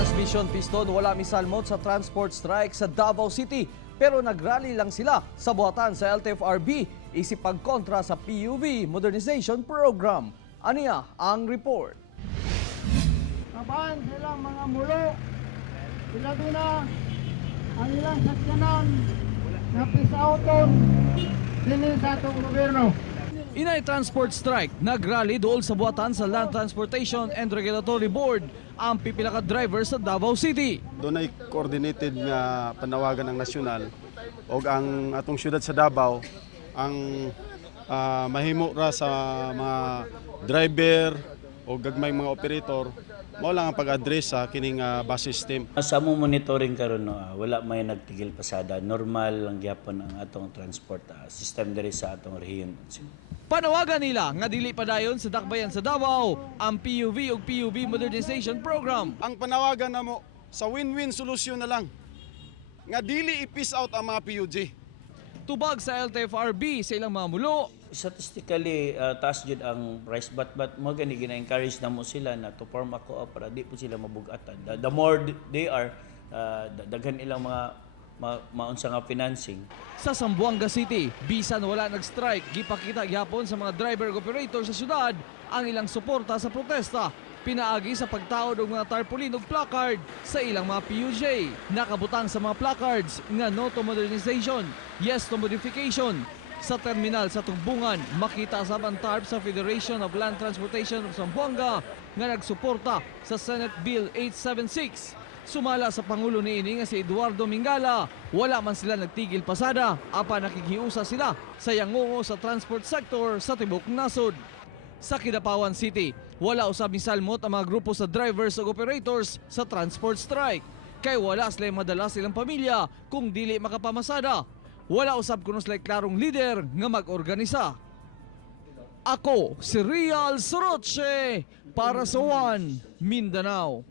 Transmission piston wala misalmot sa transport strike sa Davao City pero nagrally lang sila sa buhatan sa LTFRB isip pagkontra sa PUV Modernization Program. Aniya ang report. Kabahan silang mga mulo, sila din na ang ilang sakyanan na pisauton din sa atong gobyerno. Inay transport strike, nagrally dool sa buhatan sa Land Transportation and Regulatory Board ang pipila ka driver sa Davao City. Doon ay coordinated nga panawagan ng nasyonal o ang atong syudad sa Davao ang mahimo ra sa mga driver o gagmay mga operator mao lang ang pag-address sa kining bus system. Sa among monitoring karon wala may nagtigil pasada, normal lang gyapon ang atong transport system diri sa atong rehiyon. Panawagan nila nga dili padayon sa dakbayan sa Davao ang PUV ug PUV Modernization Program. Ang panawagan namo sa win-win solusyon na lang nga dili i-peace out ang mga PUJ. Tubag sa LTFRB sa ilang mga mulo. Statistically, taas jud ang price but mo gani gina-encourage namo sila na to form a co-op para di po sila mabugatan. The more they are, daghan ilang mga maunsa nga financing. Sa Zamboanga City, bisan wala nag-strike, gipakita gyapon sa mga driver ug operator sa syudad ang ilang suporta sa protesta. Pinaagi sa pagtaod og mga tarpaulin ug placard sa ilang mga PUJ. Nakabutang sa mga placards nga no to modernization, yes to modification. Sa terminal sa Tugbungan, makita sa tarp sa Federation of Land Transportation of Zamboanga nga nagsuporta sa Senate Bill 876. Sumala sa Pangulo niini nga si Eduardo Mingala, wala man sila nagtigil pasada, apan nakikiusa sila sa yangungo sa transport sector sa tibok nasod. Sa Kidapawan City, wala usab misalmot ang mga grupo sa drivers ug operators sa transport strike. Kay wala sila madala silang pamilya kung dili makapamasada. Wala usab kuno sila klarong leader nga mag-organisa. Ako si Real Soroche para sa One Mindanao.